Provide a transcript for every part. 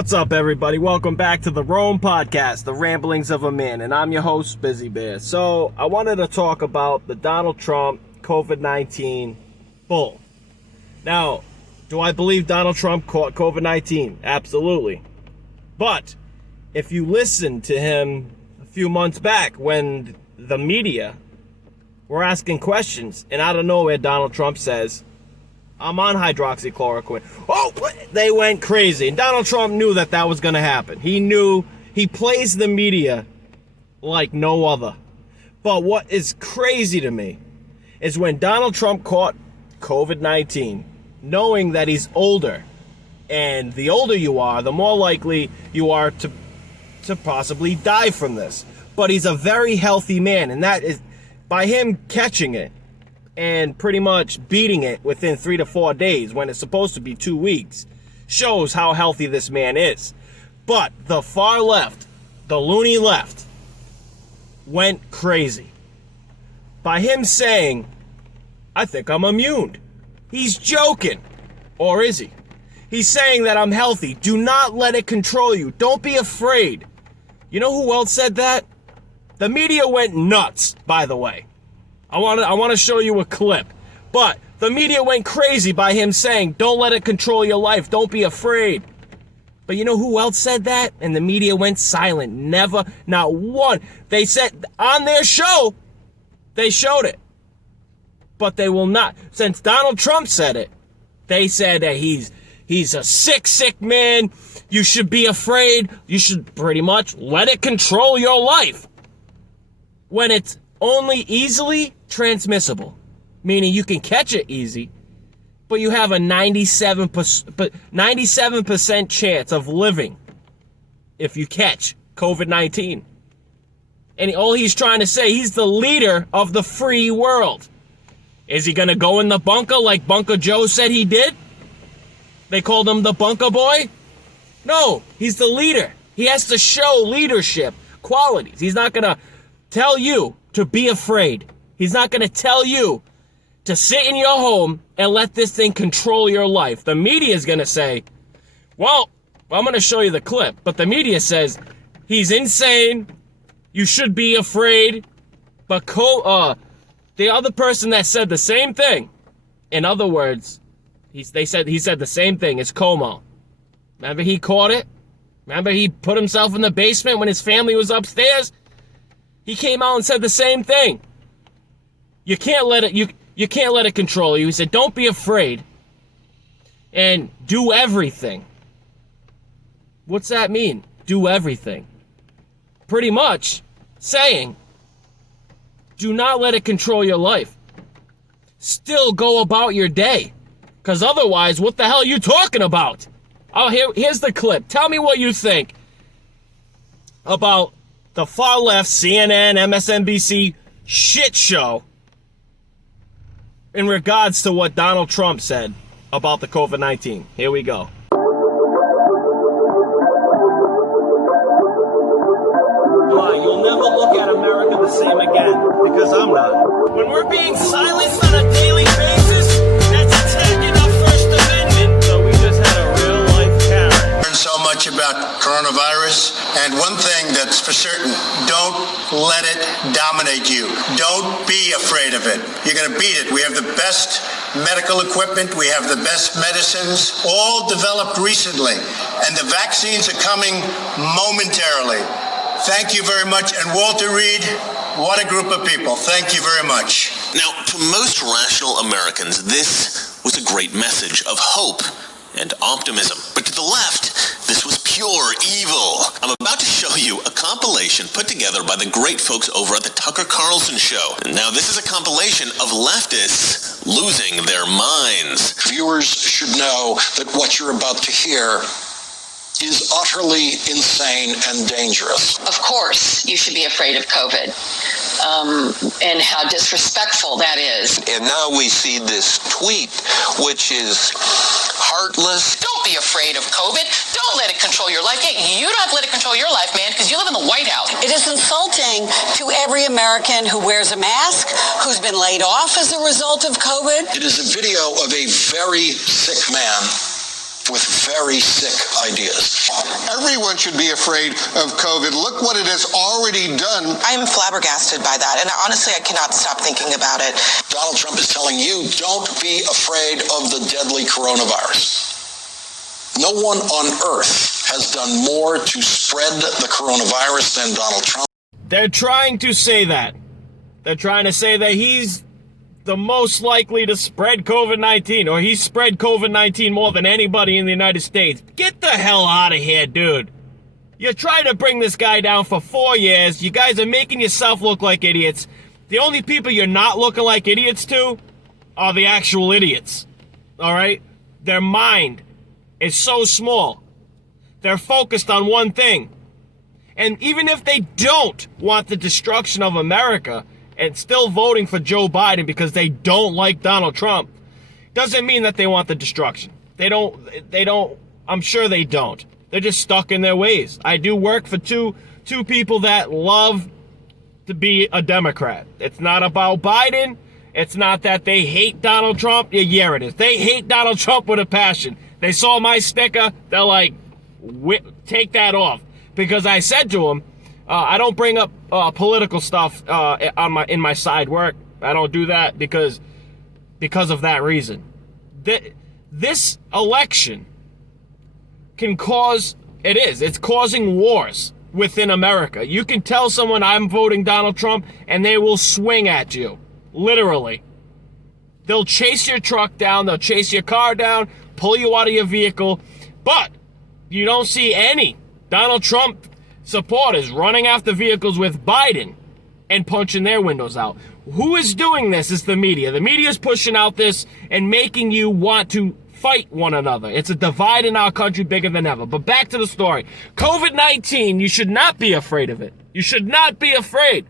What's up, everybody? Welcome back to the R.O.A.M podcast, the ramblings of a man, and I'm your host, Bizziebear. So, I wanted to talk about the Donald Trump COVID-19 bull. Now, do I believe Donald Trump caught COVID-19? Absolutely. But, if you listen to him a few months back when the media were asking questions, and out of nowhere, Donald Trump says, I'm on hydroxychloroquine. Oh, they went crazy. And Donald Trump knew that was going to happen. He knew. He plays the media like no other. But what is crazy to me is when Donald Trump caught COVID-19, knowing that he's older, and the older you are, the more likely you are to possibly die from this. But he's a very healthy man, and that is by him catching it and pretty much beating it within 3 to 4 days when it's supposed to be 2 weeks, shows how healthy this man is. But the far left, the loony left, went crazy by him saying, I think I'm immune. He's joking. Or is he? He's saying that I'm healthy. Do not let it control you. Don't be afraid. You know who else said that? The media went nuts, by the way. I want to show you a clip. But the media went crazy by him saying, don't let it control your life. Don't be afraid. But you know who else said that? And the media went silent. Never, not one. They said on their show, they showed it. But they will not. Since Donald Trump said it, they said that he's a sick man. You should be afraid. You should pretty much let it control your life. When it's only easily transmissible, meaning you can catch it easy, but you have a 97% chance of living if you catch COVID-19. And all he's trying to say, he's the leader of the free world. Is he going to go in the bunker like Bunker Joe said he did? They called him the bunker boy? No, he's the leader. He has to show leadership qualities. He's not going to tell you to be afraid. He's not going to tell you to sit in your home and let this thing control your life. The media is going to say, well, I'm going to show you the clip, but the media says he's insane. You should be afraid. But the other person that said the same thing, in other words, he said the same thing. It's Cuomo. Remember he caught it? Remember he put himself in the basement when his family was upstairs? He came out and said the same thing. You can't let it you can't let it control you. He said, don't be afraid and do everything. What's that mean? Do everything. Pretty much saying, do not let it control your life. Still go about your day. Because otherwise, what the hell are you talking about? Oh, here's the clip. Tell me what you think about the far left, CNN, MSNBC shit show in regards to what Donald Trump said about the COVID-19. Here we go. You'll never look at America the same again, because I'm not. When we're being silenced on a daily basis, that's attacking our First Amendment. So we just had a real life Karen. Learned so much about coronavirus, and one thing that's for certain, don't let it dominate you. Don't be afraid of it. You're going to beat it. We have the best medical equipment. We have the best medicines, all developed recently, and the vaccines are coming momentarily. Thank you very much. And Walter Reed, what a group of people. Thank you very much. Now, to most rational Americans, this was a great message of hope and optimism. But to the left, this was pure evil. I'm about to show you a compilation put together by the great folks over at the Tucker Carlson Show. Now, this is a compilation of leftists losing their minds. Viewers should know that what you're about to hear is utterly insane and dangerous. Of course, you should be afraid of COVID, and how disrespectful that is. And now we see this tweet, which is heartless. Don't be afraid of COVID. Don't let it control your life. Hey, you don't have to let it control your life, man, because you live in the White House. It is insulting to every American who wears a mask, who's been laid off as a result of COVID. It is a video of a very sick man with very sick ideas. Everyone should be afraid of COVID. Look what it has already done. I am flabbergasted by that, and honestly, I cannot stop thinking about it. Donald Trump is telling you, don't be afraid of the deadly coronavirus. No one on earth has done more to spread the coronavirus than Donald Trump. They're trying to say that. They're trying to say that he's the most likely to spread COVID-19, or he spread COVID-19 more than anybody in the United States. Get the hell out of here, dude. You're trying to bring this guy down for 4 years. You guys are making yourself look like idiots. The only people you're not looking like idiots to are the actual idiots. All right? Their mind is so small. They're focused on one thing. And even if they don't want the destruction of America and still voting for Joe Biden because they don't like Donald Trump, doesn't mean that they want the destruction. They don't, I'm sure they don't. They're just stuck in their ways. I do work for two people that love to be a Democrat. It's not about Biden. It's not that they hate Donald Trump. Yeah, it is. They hate Donald Trump with a passion. They saw my sticker. They're like, take that off. Because I said to them, I don't bring up political stuff in my side work. I don't do that because of that reason. This election can cause, it's causing wars within America. You can tell someone I'm voting Donald Trump and they will swing at you. Literally. They'll chase your truck down, they'll chase your car down, pull you out of your vehicle, but you don't see any Donald Trump supporters running after vehicles with Biden and punching their windows out. Who is doing this? It's the media. The media is pushing out this and making you want to fight one another. It's a divide in our country bigger than ever. But back to the story. COVID-19, you should not be afraid of it. You should not be afraid.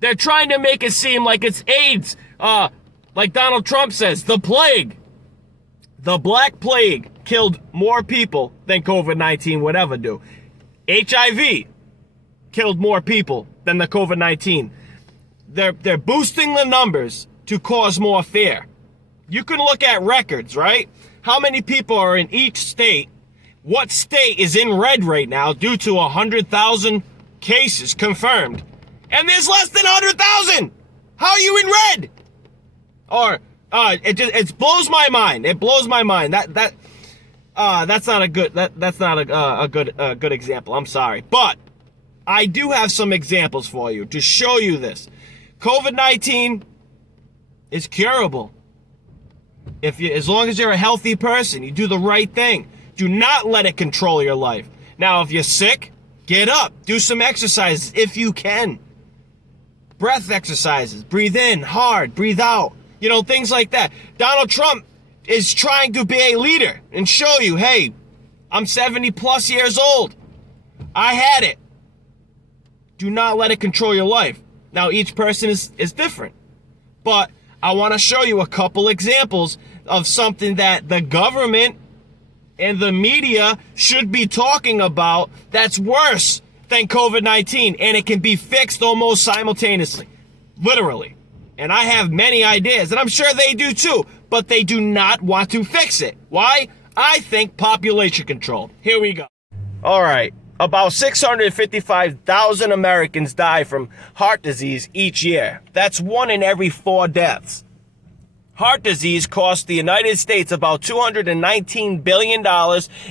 They're trying to make it seem like it's AIDS. Like Donald Trump says, the plague. The Black Plague killed more people than COVID-19 would ever do. HIV killed more people than the COVID-19. They're boosting the numbers to cause more fear. You can look at records, right? How many people are in each state? What state is in red right now due to 100,000 cases confirmed? And there's less than 100,000. How are you in red? Or it blows my mind. It blows my mind. That's not a good example. I'm sorry, but I do have some examples for you to show you this. COVID-19 is curable. As long as you're a healthy person, you do the right thing. Do not let it control your life. Now, if you're sick, get up, do some exercises if you can. Breath exercises, breathe in hard, breathe out. You know, things like that. Donald Trump is trying to be a leader and show you, hey, I'm 70 plus years old. I had it. Do not let it control your life. Now, each person is different. But I want to show you a couple examples of something that the government and the media should be talking about that's worse than COVID-19. And it can be fixed almost simultaneously. Literally. And I have many ideas, and I'm sure they do too, but they do not want to fix it. Why? I think population control. Here we go. All right. About 655,000 Americans die from heart disease each year. That's 1 in every 4 deaths. Heart disease costs the United States about $219 billion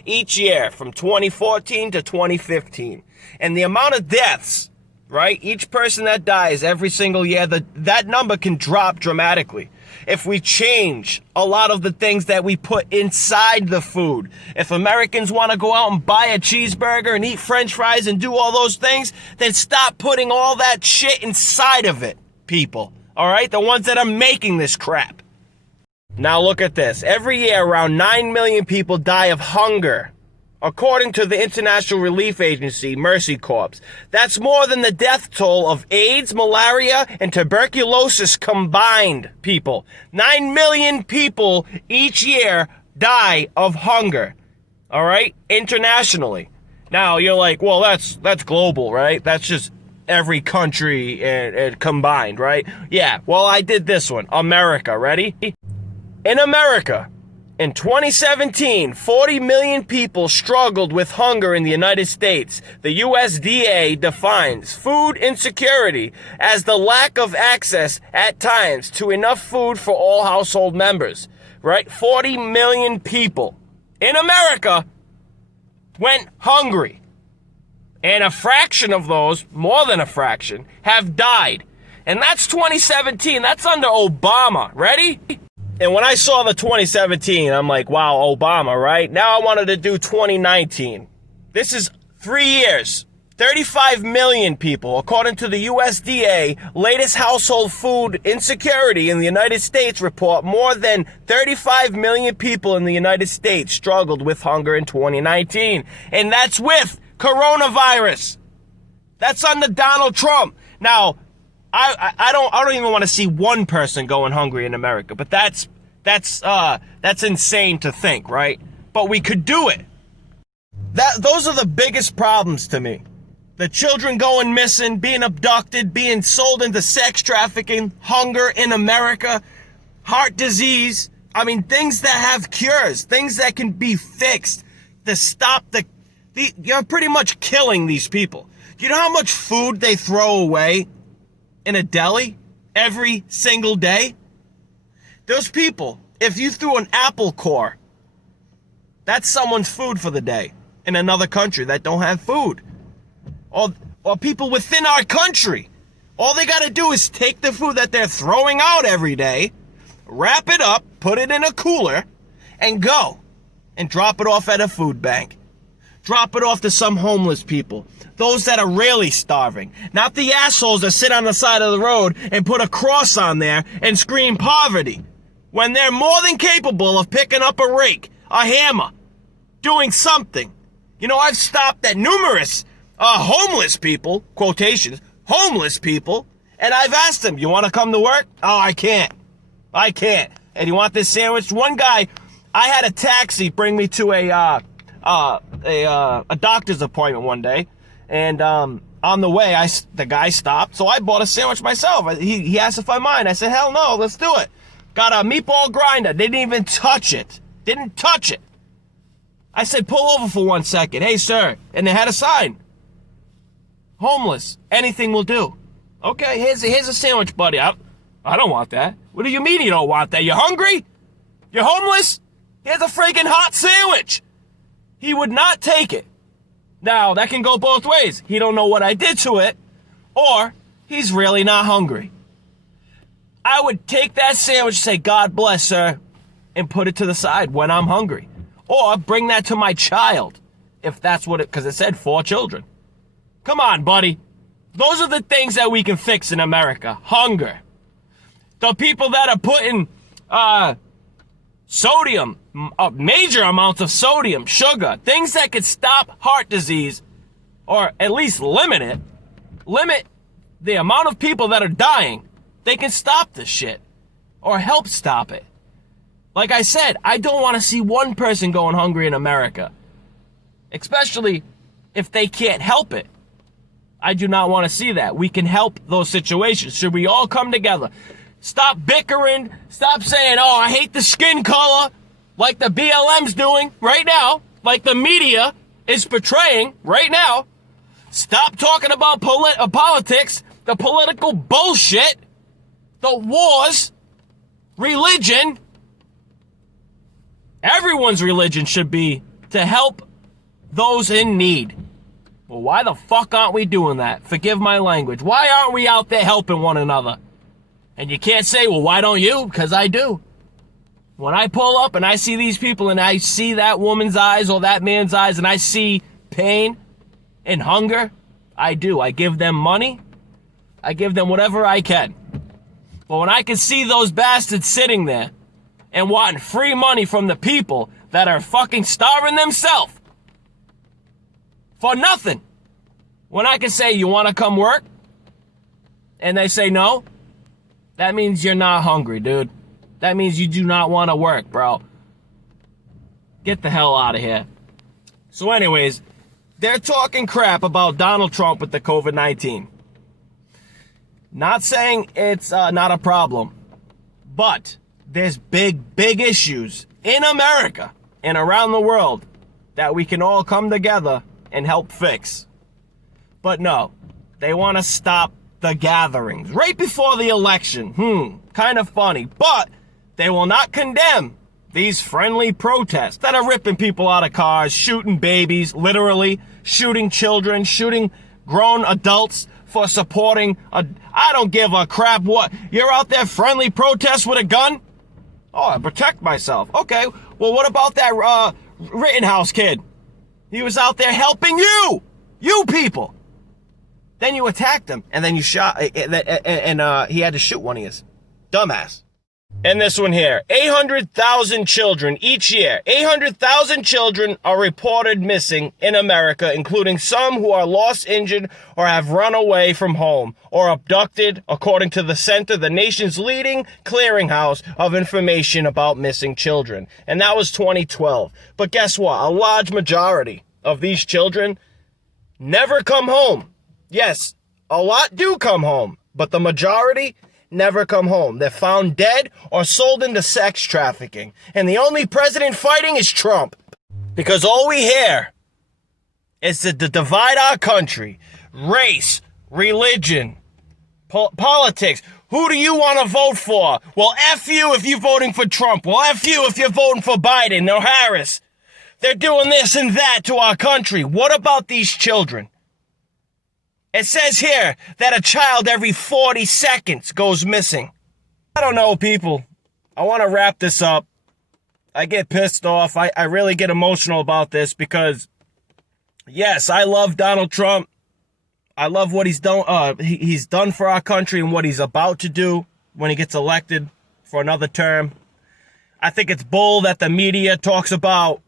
each year from 2014 to 2015. And the amount of deaths, right? Each person that dies every single year, that number can drop dramatically. If we change a lot of the things that we put inside the food, if Americans want to go out and buy a cheeseburger and eat French fries and do all those things, then stop putting all that shit inside of it, people. All right? The ones that are making this crap. Now look at this. Every year, around 9 million people die of hunger, according to the international relief agency, Mercy Corps. That's more than the death toll of AIDS, malaria, and tuberculosis combined, people. 9 million people each year die of hunger, all right, internationally. Now, you're like, well, that's global, right? That's just every country and combined, right? Yeah, well, I did this one. America, ready? In America, In 2017, 40 million people struggled with hunger in the United States. The USDA defines food insecurity as the lack of access at times to enough food for all household members. Right? 40 million people in America went hungry. And a fraction of those, more than a fraction, have died. And that's 2017. That's under Obama. Ready? And when I saw the 2017, I'm like, wow, Obama, right? Now I wanted to do 2019. This is 3 years. 35 million people, according to the USDA, latest household food insecurity in the United States report, more than 35 million people in the United States struggled with hunger in 2019. And that's with coronavirus. That's under Donald Trump. Now, I don't even want to see one person going hungry in America, but that's insane to think, right? But we could do it. Those are the biggest problems to me. The children going missing, being abducted, being sold into sex trafficking, hunger in America, heart disease. I mean, things that have cures, things that can be fixed to stop you're pretty much killing these people. Do you know how much food they throw away in a deli every single day? Those people, if you threw an apple core, that's someone's food for the day in another country that don't have food. Or people within our country. All they got to do is take the food that they're throwing out every day, wrap it up, put it in a cooler, and go and drop it off at a food bank. Drop it off to some homeless people. Those that are really starving. Not the assholes that sit on the side of the road and put a cross on there and scream poverty, when they're more than capable of picking up a rake, a hammer, doing something. You know, I've stopped at numerous homeless people, quotations, homeless people, and I've asked them, you want to come to work? Oh, I can't. And you want this sandwich? One guy, I had a taxi bring me to a doctor's appointment one day, and on the way, the guy stopped, so I bought a sandwich myself. He asked if I mind. I said, hell no, let's do it. Got a meatball grinder. They didn't even touch it. Didn't touch it. I said, pull over for 1 second. Hey, sir. And they had a sign. Homeless. Anything will do. Okay, here's a sandwich, buddy. I don't want that. What do you mean you don't want that? You hungry? You're homeless? Here's a freaking hot sandwich. He would not take it. Now, that can go both ways. He don't know what I did to it, or he's really not hungry. I would take that sandwich, say, God bless, sir, and put it to the side when I'm hungry. Or bring that to my child, if that's what because it said 4 children. Come on, buddy. Those are the things that we can fix in America. Hunger. The people that are putting sodium, major amounts of sodium, sugar, things that could stop heart disease, or at least limit it, limit the amount of people that are dying, they can stop this shit, or help stop it. Like I said, I don't want to see one person going hungry in America, especially if they can't help it. I do not want to see that. We can help those situations. Should we all come together? Stop bickering. Stop saying, oh, I hate the skin color, like the BLM's doing right now, like the media is portraying right now. Stop talking about politics, the political bullshit, the wars, religion. Everyone's religion should be to help those in need. Well, why the fuck aren't we doing that? Forgive my language. Why aren't we out there helping one another? And you can't say, well, why don't you? Because I do. When I pull up and I see these people and I see that woman's eyes or that man's eyes and I see pain and hunger, I do. I give them money. I give them whatever I can. But when I can see those bastards sitting there and wanting free money from the people that are fucking starving themselves for nothing, when I can say, you want to come work? And they say no, that means you're not hungry, dude. That means you do not want to work, bro. Get the hell out of here. So anyways, they're talking crap about Donald Trump with the COVID-19. Not saying it's not a problem, but there's big issues in America and around the world that we can all come together and help fix. But no, they want to stop the gatherings right before the election. Kind of funny. But they will not condemn these friendly protests that are ripping people out of cars, shooting babies, literally shooting children, shooting grown adults for supporting I don't give a crap what. You're out there friendly protest with a gun? Oh, I protect myself. Okay, well, what about that Rittenhouse kid? He was out there helping you people. Then you attacked him, and then you shot, and he had to shoot one of you. Dumbass. And this one here, 800,000 children each year. 800,000 children are reported missing in America, including some who are lost, injured, or have run away from home or abducted, according to the center, the nation's leading clearinghouse of information about missing children. And that was 2012. But guess what? A large majority of these children never come home. Yes, a lot do come home, but the majority never come home. They're found dead or sold into sex trafficking. And the only president fighting is Trump. Because all we hear is to divide our country. Race, religion, politics. Who do you want to vote for? Well, F you if you're voting for Trump. Well, F you if you're voting for Biden or Harris. They're doing this and that to our country. What about these children? It says here that a child every 40 seconds goes missing. I don't know, people. I want to wrap this up. I get pissed off. I really get emotional about this because, yes, I love Donald Trump. I love what he's done. He's done for our country and what he's about to do when he gets elected for another term. I think it's bull that the media talks about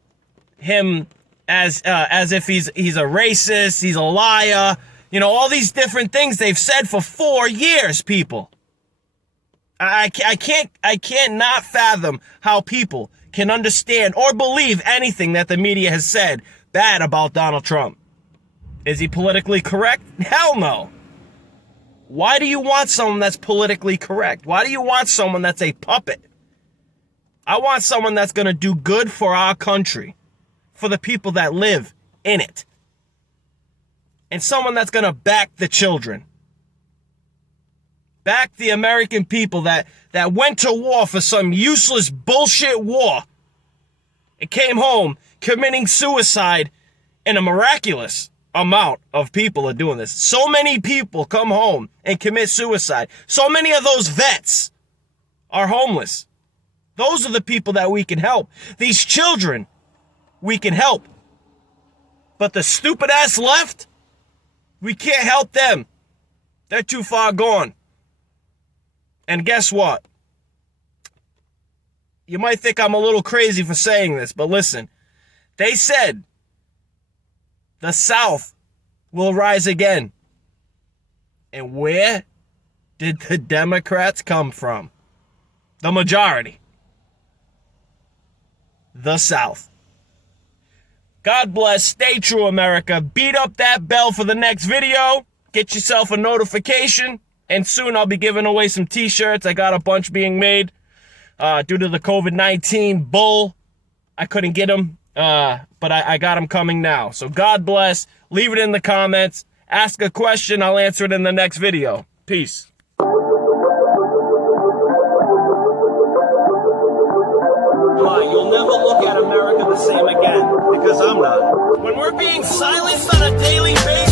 him as if he's a racist, he's a liar. You know, all these different things they've said for 4 years, people. I can't not fathom how people can understand or believe anything that the media has said bad about Donald Trump. Is he politically correct? Hell no. Why do you want someone that's politically correct? Why do you want someone that's a puppet? I want someone that's going to do good for our country, for the people that live in it. And someone that's going to back the children. Back the American people that went to war for some useless bullshit war and came home committing suicide, and a miraculous amount of people are doing this. So many people come home and commit suicide. So many of those vets are homeless. Those are the people that we can help. These children we can help. But the stupid ass left, we can't help them. They're too far gone. And guess what? You might think I'm a little crazy for saying this, but listen. They said the South will rise again. And where did the Democrats come from? The majority. The South. God bless. Stay true, America. Beat up that bell for the next video. Get yourself a notification. And soon I'll be giving away some t-shirts. I got a bunch being made. Due to the COVID-19 bull, I couldn't get them. But I got them coming now. So God bless. Leave it in the comments. Ask a question. I'll answer it in the next video. Peace. You'll never look at America the same again, because I'm not. When we're being silenced on a daily basis,